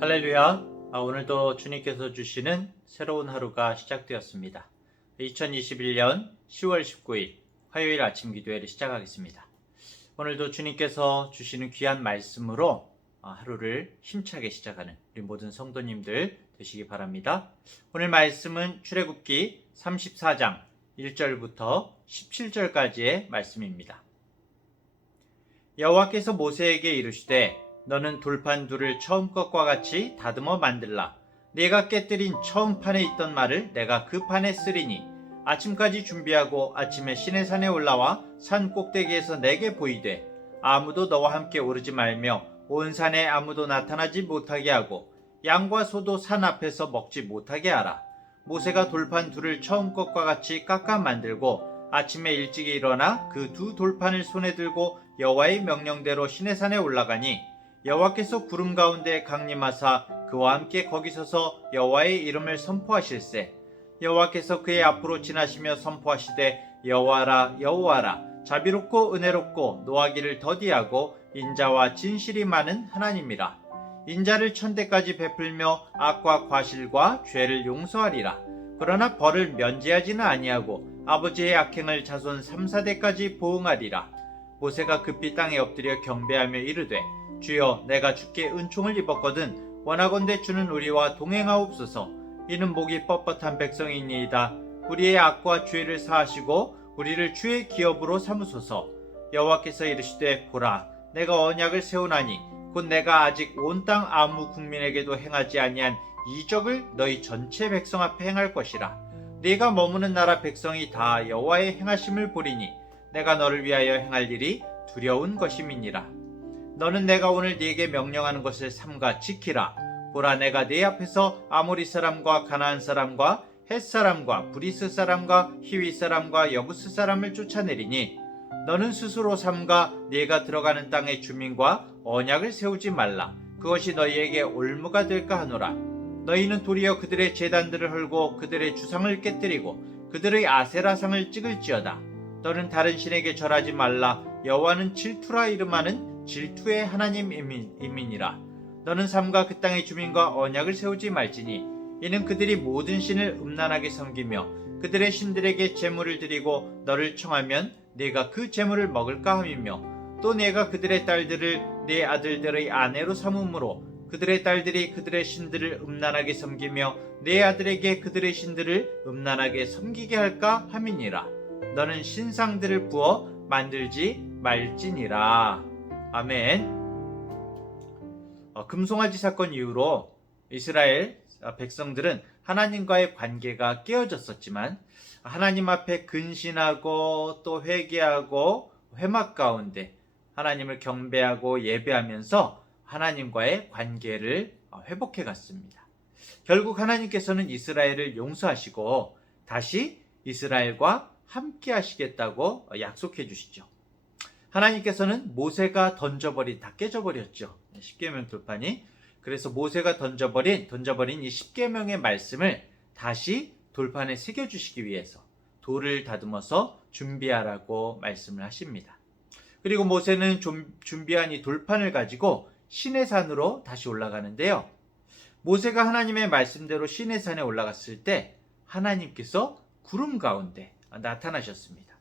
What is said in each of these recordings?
할렐루야. 오늘도 주님께서 주시는 새로운 하루가 시작되었습니다. 2021년 10월 19일 화요일 아침 기도회를 시작하겠습니다. 오늘도 주님께서 주시는 귀한 말씀으로 하루를 힘차게 시작하는 우리 모든 성도님들 되시기 바랍니다. 오늘 말씀은 출애굽기 34장 1절부터 17절까지의 말씀입니다. 여호와께서 모세에게 이르시되 너는 돌판 둘을 처음 것과 같이 다듬어 만들라. 네가 깨뜨린 처음 판에 있던 말을 내가 그 판에 쓰리니 아침까지 준비하고 아침에 시내산에 올라와 산 꼭대기에서 내게 보이되 아무도 너와 함께 오르지 말며 온 산에 아무도 나타나지 못하게 하고 양과 소도 산 앞에서 먹지 못하게 하라. 모세가 돌판 둘을 처음 것과 같이 깎아 만들고 아침에 일찍 일어나 그 두 돌판을 손에 들고 여호와의 명령대로 시내산에 올라가니 여호와께서 구름 가운데 강림하사 그와 함께 거기 서서 여호와의 이름을 선포하실세. 여호와께서 그의 앞으로 지나시며 선포하시되 여호와라 여호와라 자비롭고 은혜롭고 노하기를 더디하고 인자와 진실이 많은 하나님이라. 인자를 천대까지 베풀며 악과 과실과 죄를 용서하리라. 그러나 벌을 면제하지는 아니하고 아버지의 악행을 자손 3,4대까지 보응하리라. 모세가 급히 땅에 엎드려 경배하며 이르되 주여 내가 주께 은총을 입었거든 원하건대 주는 우리와 동행하옵소서. 이는 목이 뻣뻣한 백성이니이다. 우리의 악과 죄를 사하시고 우리를 주의 기업으로 삼으소서. 여호와께서 이르시되 보라 내가 언약을 세우나니 곧 내가 아직 온 땅 아무 국민에게도 행하지 아니한 이적을 너희 전체 백성 앞에 행할 것이라. 네가 머무는 나라 백성이 다 여호와의 행하심을 보리니 내가 너를 위하여 행할 일이 두려운 것임이니라. 너는 내가 오늘 네게 명령하는 것을 삼가 지키라. 보라 내가 네 앞에서 아모리 사람과 가나안 사람과 헷 사람과 브리스 사람과 히위 사람과 여부스 사람을 쫓아내리니 너는 스스로 삼가 네가 들어가는 땅의 주민과 언약을 세우지 말라. 그것이 너희에게 올무가 될까 하노라. 너희는 도리어 그들의 제단들을 헐고 그들의 주상을 깨뜨리고 그들의 아세라상을 찍을지어다. 너는 다른 신에게 절하지 말라. 여호와는 질투라 이름하는 질투의 하나님이니라. 너는 삼가 그 땅의 주민과 언약을 세우지 말지니 이는 그들이 모든 신을 음란하게 섬기며 그들의 신들에게 제물을 드리고 너를 청하면 네가 그 제물을 먹을까 함이며 또 네가 그들의 딸들을 네 아들들의 아내로 삼음으로 그들의 딸들이 그들의 신들을 음란하게 섬기며 네 아들에게 그들의 신들을 음란하게 섬기게 할까 함이니라. 너는 신상들을 부어 만들지 말지니라. 아멘. 금송아지 사건 이후로 이스라엘 백성들은 하나님과의 관계가 깨어졌었지만 하나님 앞에 근신하고 또 회개하고 회막 가운데 하나님을 경배하고 예배하면서 하나님과의 관계를 회복해 갔습니다. 결국 하나님께서는 이스라엘을 용서하시고 다시 이스라엘과 함께 하시겠다고 약속해 주시죠. 하나님께서는 모세가 다 깨져버렸죠. 10계명 돌판이. 그래서 모세가 던져버린 이 10계명의 말씀을 다시 돌판에 새겨주시기 위해서 돌을 다듬어서 준비하라고 말씀을 하십니다. 그리고 모세는 준비한 이 돌판을 가지고 시내산으로 다시 올라가는데요. 모세가 하나님의 말씀대로 시내산에 올라갔을 때 하나님께서 구름 가운데 나타나셨습니다.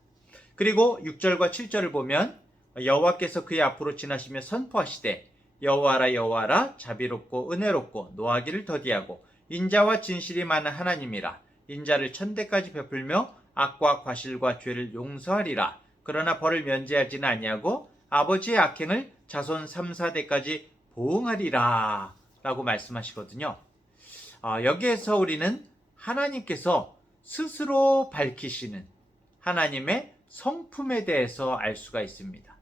그리고 6절과 7절을 보면 여호와께서 그의 앞으로 지나시며 선포하시되 여호와라 여호와라 자비롭고 은혜롭고 노하기를 더디하고 인자와 진실이 많은 하나님이라. 인자를 천대까지 베풀며 악과 과실과 죄를 용서하리라. 그러나 벌을 면제하지는 아니하고 아버지의 악행을 자손 3,4대까지 보응하리라 라고 말씀하시거든요. 여기에서 우리는 하나님께서 스스로 밝히시는 하나님의 성품에 대해서 알 수가 있습니다.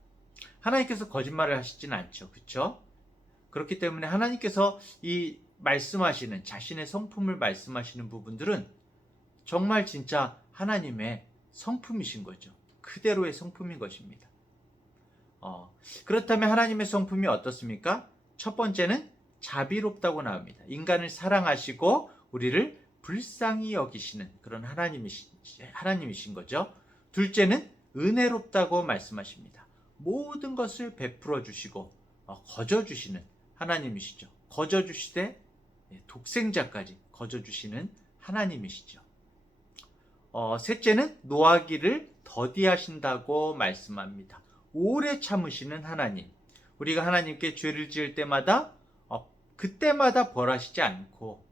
하나님께서 거짓말을 하시진 않죠. 그렇죠? 그렇기 때문에 하나님께서 이 말씀하시는 자신의 성품을 말씀하시는 부분들은 정말 진짜 하나님의 성품이신 거죠. 그대로의 성품인 것입니다. 그렇다면 하나님의 성품이 어떻습니까? 첫 번째는 자비롭다고 나옵니다. 인간을 사랑하시고 우리를 불쌍히 여기시는 그런 하나님이신 거죠. 둘째는 은혜롭다고 말씀하십니다. 모든 것을 베풀어 주시고 거저 주시는 하나님이시죠. 거저 주시되 독생자까지 거저 주시는 하나님이시죠. 셋째는 노하기를 더디하신다고 말씀합니다. 오래 참으시는 하나님. 우리가 하나님께 죄를 지을 때마다 그때마다 벌하시지 않고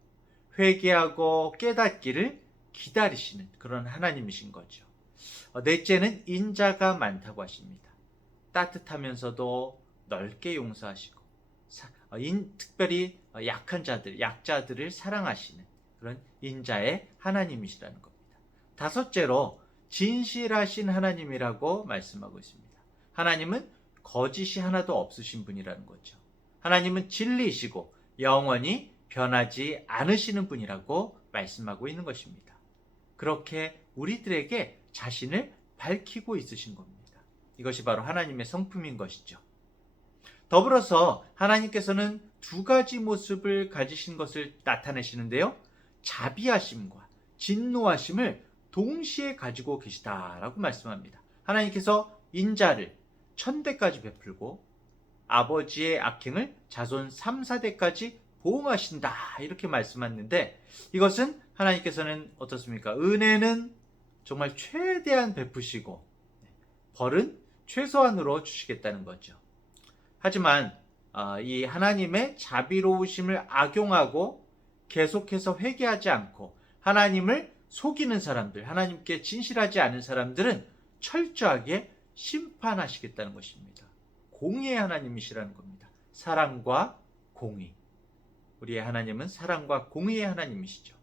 회개하고 깨닫기를 기다리시는 그런 하나님이신 거죠. 넷째는 인자가 많다고 하십니다. 따뜻하면서도 넓게 용서하시고 특별히 약한 자들, 약자들을 사랑하시는 그런 인자의 하나님이시라는 겁니다. 다섯째로 진실하신 하나님이라고 말씀하고 있습니다. 하나님은 거짓이 하나도 없으신 분이라는 거죠. 하나님은 진리이시고 영원히 변하지 않으시는 분이라고 말씀하고 있는 것입니다. 그렇게 우리들에게 자신을 밝히고 있으신 겁니다. 이것이 바로 하나님의 성품인 것이죠. 더불어서 하나님께서는 두 가지 모습을 가지신 것을 나타내시는데요. 자비하심과 진노하심을 동시에 가지고 계시다라고 말씀합니다. 하나님께서 인자를 천대까지 베풀고 아버지의 악행을 자손 3, 4대까지 보응하신다 이렇게 말씀하는데, 이것은 하나님께서는 어떻습니까? 은혜는 정말 최대한 베푸시고 벌은 최소한으로 주시겠다는 거죠. 하지만 이 하나님의 자비로우심을 악용하고 계속해서 회개하지 않고 하나님을 속이는 사람들, 하나님께 진실하지 않은 사람들은 철저하게 심판하시겠다는 것입니다. 공의의 하나님이시라는 겁니다. 사랑과 공의. 우리의 하나님은 사랑과 공의의 하나님이시죠.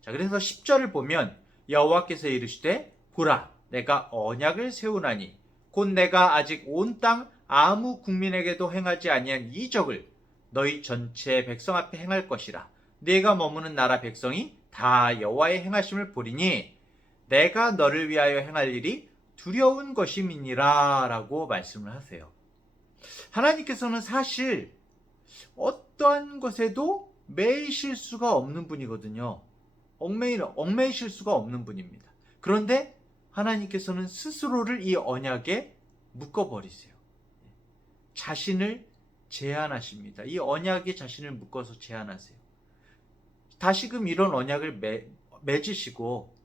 자, 그래서 10절을 보면 여호와께서 이르시되 보라 내가 언약을 세우나니 곧 내가 아직 온 땅 아무 국민에게도 행하지 아니한 이적을 너희 전체 백성 앞에 행할 것이라. 네가 머무는 나라 백성이 다 여호와의 행하심을 보리니 내가 너를 위하여 행할 일이 두려운 것임이니라 라고 말씀을 하세요. 하나님께서는 사실 어떠한 것에도 매이실 수가 없는 분이거든요. 얽매이실 수가 없는 분입니다. 그런데 하나님께서는 스스로를 이 언약에 묶어버리세요. 자신을 제한하십니다. 이 언약에 자신을 묶어서 제한하세요. 다시금 이런 언약을 맺으시고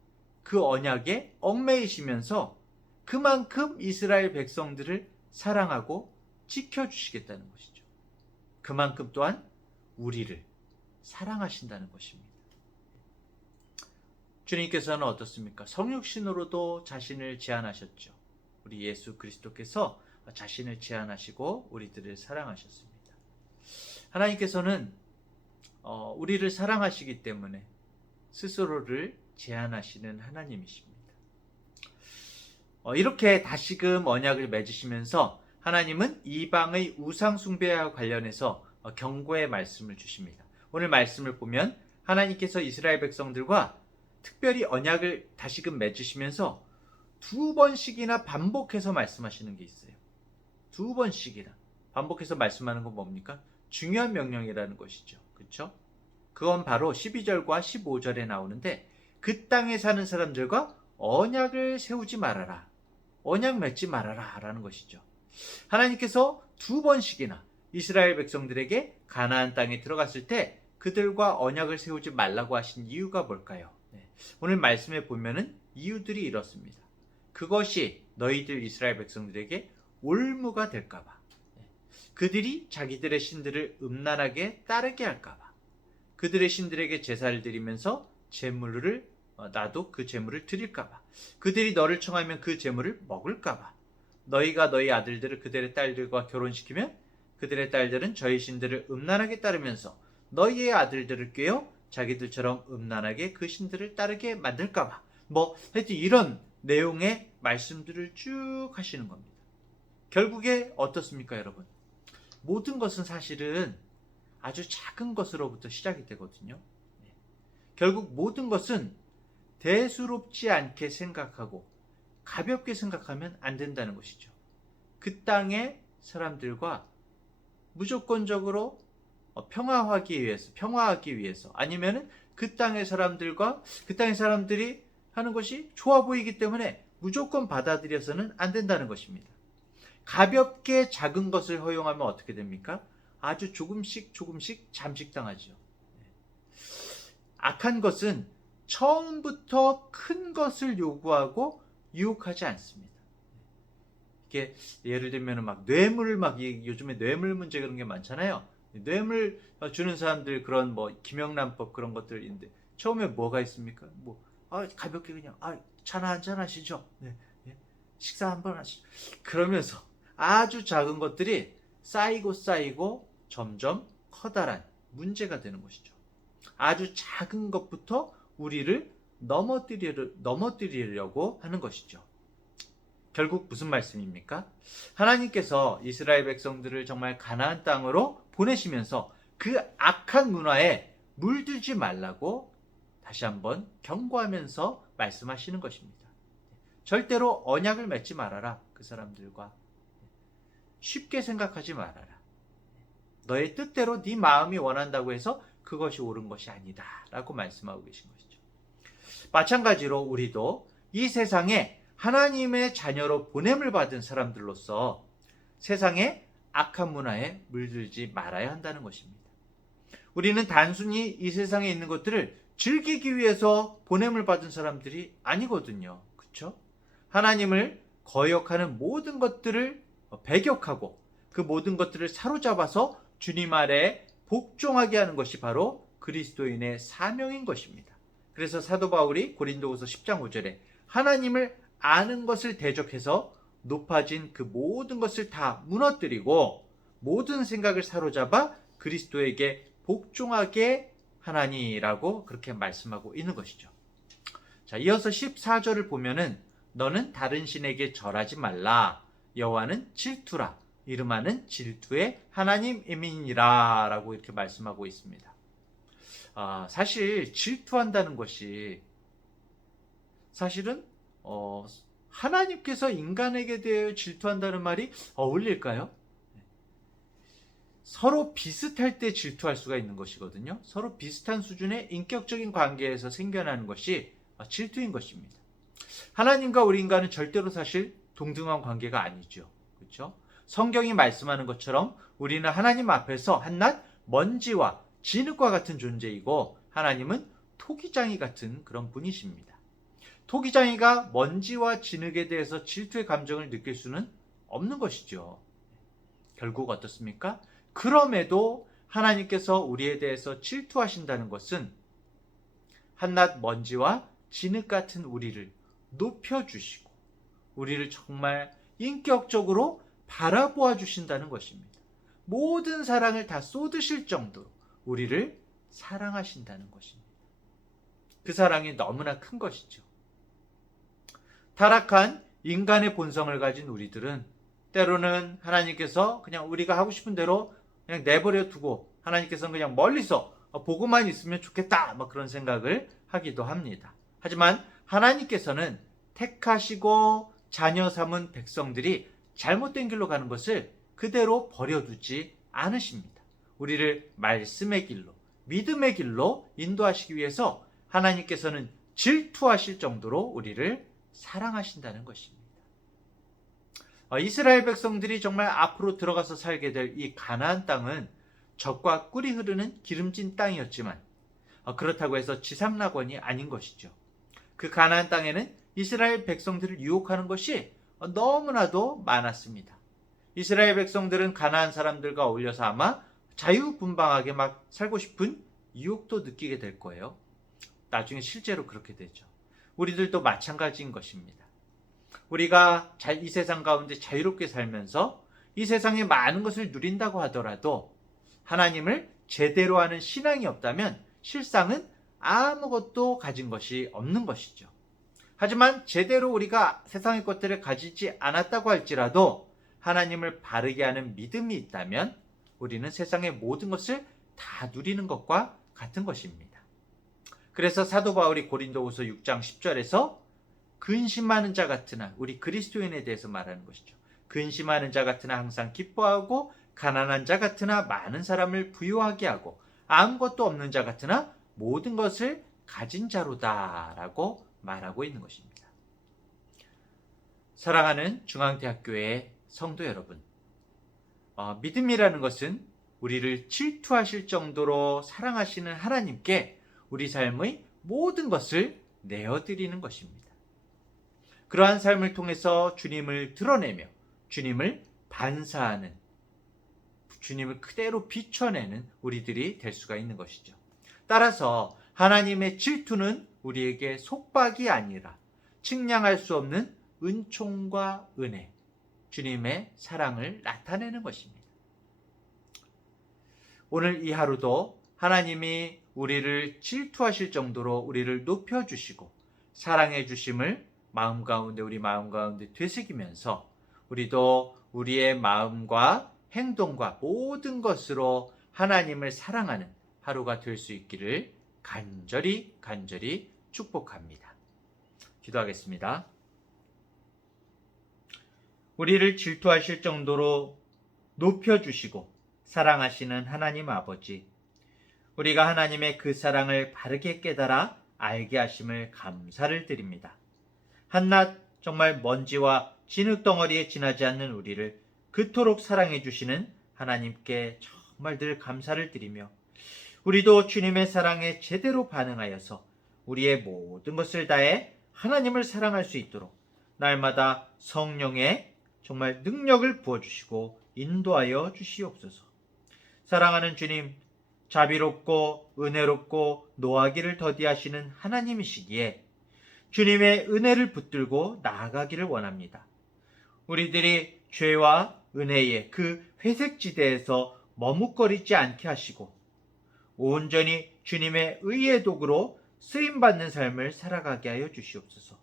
그 언약에 얽매이시면서 그만큼 이스라엘 백성들을 사랑하고 지켜주시겠다는 것이죠. 그만큼 또한 우리를 사랑하신다는 것입니다. 주님께서는 어떻습니까? 성육신으로도 자신을 제한하셨죠. 우리 예수 그리스도께서 자신을 제한하시고 우리들을 사랑하셨습니다. 하나님께서는 우리를 사랑하시기 때문에 스스로를 제한하시는 하나님이십니다. 이렇게 다시금 언약을 맺으시면서 하나님은 이방의 우상 숭배와 관련해서 경고의 말씀을 주십니다. 오늘 말씀을 보면 하나님께서 이스라엘 백성들과 특별히 언약을 다시금 맺으시면서 두 번씩이나 반복해서 말씀하시는 게 있어요. 두 번씩이나 반복해서 말씀하는 건 뭡니까? 중요한 명령이라는 것이죠. 그렇죠? 그건 바로 12절과 15절에 나오는데, 그 땅에 사는 사람들과 언약을 세우지 말아라, 언약 맺지 말아라 라는 것이죠. 하나님께서 두 번씩이나 이스라엘 백성들에게 가나안 땅에 들어갔을 때 그들과 언약을 세우지 말라고 하신 이유가 뭘까요? 오늘 말씀에 보면은 이유들이 이렇습니다. 그것이 너희들 이스라엘 백성들에게 올무가 될까봐, 그들이 자기들의 신들을 음란하게 따르게 할까봐, 그들의 신들에게 제사를 드리면서 제물을 나도 그 제물을 드릴까봐, 그들이 너를 청하면 그 제물을 먹을까봐, 너희가 너희 아들들을 그들의 딸들과 결혼시키면 그들의 딸들은 저희 신들을 음란하게 따르면서 너희의 아들들을 꾀어 자기들처럼 음란하게 그 신들을 따르게 만들까봐, 하여튼 이런 내용의 말씀들을 쭉 하시는 겁니다. 결국에 어떻습니까, 여러분? 모든 것은 사실은 아주 작은 것으로부터 시작이 되거든요. 결국 모든 것은 대수롭지 않게 생각하고 가볍게 생각하면 안 된다는 것이죠. 그 땅의 사람들과 무조건적으로 평화하기 위해서 아니면은 그 땅의 사람들과 그 땅의 사람들이 하는 것이 좋아 보이기 때문에 무조건 받아들여서는 안 된다는 것입니다. 가볍게 작은 것을 허용하면 어떻게 됩니까? 아주 조금씩 잠식당하죠. 악한 것은 처음부터 큰 것을 요구하고 유혹하지 않습니다. 이게 예를 들면 막 뇌물 요즘에 뇌물 문제 그런 게 많잖아요. 뇌물 주는 사람들 그런 뭐 김영란법 그런 것들인데 처음에 뭐가 있습니까? 가볍게 그냥 차나 한잔 하시죠. 네, 네. 식사 한번 하시죠. 그러면서 아주 작은 것들이 쌓이고 점점 커다란 문제가 되는 것이죠. 아주 작은 것부터 우리를 넘어뜨리려고 하는 것이죠. 결국 무슨 말씀입니까? 하나님께서 이스라엘 백성들을 정말 가나안 땅으로 보내시면서 그 악한 문화에 물들지 말라고 다시 한번 경고하면서 말씀하시는 것입니다. 절대로 언약을 맺지 말아라. 그 사람들과 쉽게 생각하지 말아라. 너의 뜻대로 네 마음이 원한다고 해서 그것이 옳은 것이 아니다 라고 말씀하고 계신 것이죠. 마찬가지로 우리도 이 세상에 하나님의 자녀로 보냄을 받은 사람들로서 세상의 악한 문화에 물들지 말아야 한다는 것입니다. 우리는 단순히 이 세상에 있는 것들을 즐기기 위해서 보냄을 받은 사람들이 아니거든요. 그렇죠? 하나님을 거역하는 모든 것들을 배격하고 그 모든 것들을 사로잡아서 주님 아래 복종하게 하는 것이 바로 그리스도인의 사명인 것입니다. 그래서 사도 바울이 고린도후서 10장 5절에 하나님을 아는 것을 대적해서 높아진 그 모든 것을 다 무너뜨리고 모든 생각을 사로잡아 그리스도에게 복종하게 하나니라고 그렇게 말씀하고 있는 것이죠. 자, 이어서 14절을 보면은 너는 다른 신에게 절하지 말라. 여호와는 질투라. 이름하는 질투의 하나님이니라 라고 이렇게 말씀하고 있습니다. 사실 질투한다는 것이 사실은 하나님께서 인간에게 대해 질투한다는 말이 어울릴까요? 서로 비슷할 때 질투할 수가 있는 것이거든요. 서로 비슷한 수준의 인격적인 관계에서 생겨나는 것이 질투인 것입니다. 하나님과 우리 인간은 절대로 사실 동등한 관계가 아니죠. 그렇죠? 성경이 말씀하는 것처럼 우리는 하나님 앞에서 한낱 먼지와 진흙과 같은 존재이고 하나님은 토기장이 같은 그런 분이십니다. 토기장이가 먼지와 진흙에 대해서 질투의 감정을 느낄 수는 없는 것이죠. 결국 어떻습니까? 그럼에도 하나님께서 우리에 대해서 질투하신다는 것은 한낱 먼지와 진흙 같은 우리를 높여주시고 우리를 정말 인격적으로 바라보아 주신다는 것입니다. 모든 사랑을 다 쏟으실 정도로 우리를 사랑하신다는 것입니다. 그 사랑이 너무나 큰 것이죠. 타락한 인간의 본성을 가진 우리들은 때로는 하나님께서 그냥 우리가 하고 싶은 대로 그냥 내버려 두고 하나님께서는 그냥 멀리서 보고만 있으면 좋겠다 그런 생각을 하기도 합니다. 하지만 하나님께서는 택하시고 자녀 삼은 백성들이 잘못된 길로 가는 것을 그대로 버려두지 않으십니다. 우리를 말씀의 길로, 믿음의 길로 인도하시기 위해서 하나님께서는 질투하실 정도로 우리를 사랑하신다는 것입니다. 이스라엘 백성들이 정말 앞으로 들어가서 살게 될 이 가나안 땅은 젖과 꿀이 흐르는 기름진 땅이었지만 그렇다고 해서 지상낙원이 아닌 것이죠. 그 가나안 땅에는 이스라엘 백성들을 유혹하는 것이 너무나도 많았습니다. 이스라엘 백성들은 가나안 사람들과 어울려서 아마 자유분방하게 막 살고 싶은 유혹도 느끼게 될 거예요. 나중에 실제로 그렇게 되죠. 우리들도 마찬가지인 것입니다. 우리가 이 세상 가운데 자유롭게 살면서 이 세상에 많은 것을 누린다고 하더라도 하나님을 제대로 아는 신앙이 없다면 실상은 아무것도 가진 것이 없는 것이죠. 하지만 제대로 우리가 세상의 것들을 가지지 않았다고 할지라도 하나님을 바르게 하는 믿음이 있다면 우리는 세상의 모든 것을 다 누리는 것과 같은 것입니다. 그래서 사도 바울이 고린도후서 6장 10절에서 근심하는 자 같으나 우리 그리스도인에 대해서 말하는 것이죠. 근심하는 자 같으나 항상 기뻐하고 가난한 자 같으나 많은 사람을 부유하게 하고 아무것도 없는 자 같으나 모든 것을 가진 자로다라고 말하고 있는 것입니다. 사랑하는 중앙대학교의 성도 여러분, 믿음이라는 것은 우리를 질투하실 정도로 사랑하시는 하나님께 우리 삶의 모든 것을 내어드리는 것입니다. 그러한 삶을 통해서 주님을 드러내며 주님을 반사하는, 주님을 그대로 비춰내는 우리들이 될 수가 있는 것이죠. 따라서 하나님의 질투는 우리에게 속박이 아니라 측량할 수 없는 은총과 은혜, 주님의 사랑을 나타내는 것입니다. 오늘 이 하루도 하나님이 우리를 질투하실 정도로 우리를 높여주시고 사랑해 주심을 우리 마음 가운데 되새기면서 우리도 우리의 마음과 행동과 모든 것으로 하나님을 사랑하는 하루가 될 수 있기를 간절히 축복합니다. 기도하겠습니다. 우리를 질투하실 정도로 높여주시고 사랑하시는 하나님 아버지, 우리가 하나님의 그 사랑을 바르게 깨달아 알게 하심을 감사를 드립니다. 한낱 정말 먼지와 진흙덩어리에 지나지 않는 우리를 그토록 사랑해 주시는 하나님께 정말 늘 감사를 드리며 우리도 주님의 사랑에 제대로 반응하여서 우리의 모든 것을 다해 하나님을 사랑할 수 있도록 날마다 성령의 정말 능력을 부어주시고 인도하여 주시옵소서. 사랑하는 주님, 자비롭고 은혜롭고 노하기를 더디하시는 하나님이시기에 주님의 은혜를 붙들고 나아가기를 원합니다. 우리들이 죄와 은혜의 그 회색지대에서 머뭇거리지 않게 하시고 온전히 주님의 의의 도구로 쓰임받는 삶을 살아가게 하여 주시옵소서.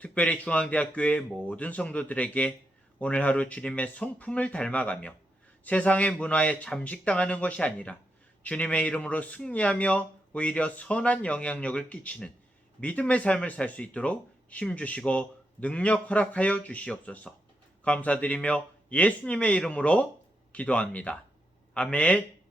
특별히 중앙대학교의 모든 성도들에게 오늘 하루 주님의 성품을 닮아가며 세상의 문화에 잠식당하는 것이 아니라 주님의 이름으로 승리하며 오히려 선한 영향력을 끼치는 믿음의 삶을 살 수 있도록 힘주시고 능력 허락하여 주시옵소서. 감사드리며 예수님의 이름으로 기도합니다. 아멘.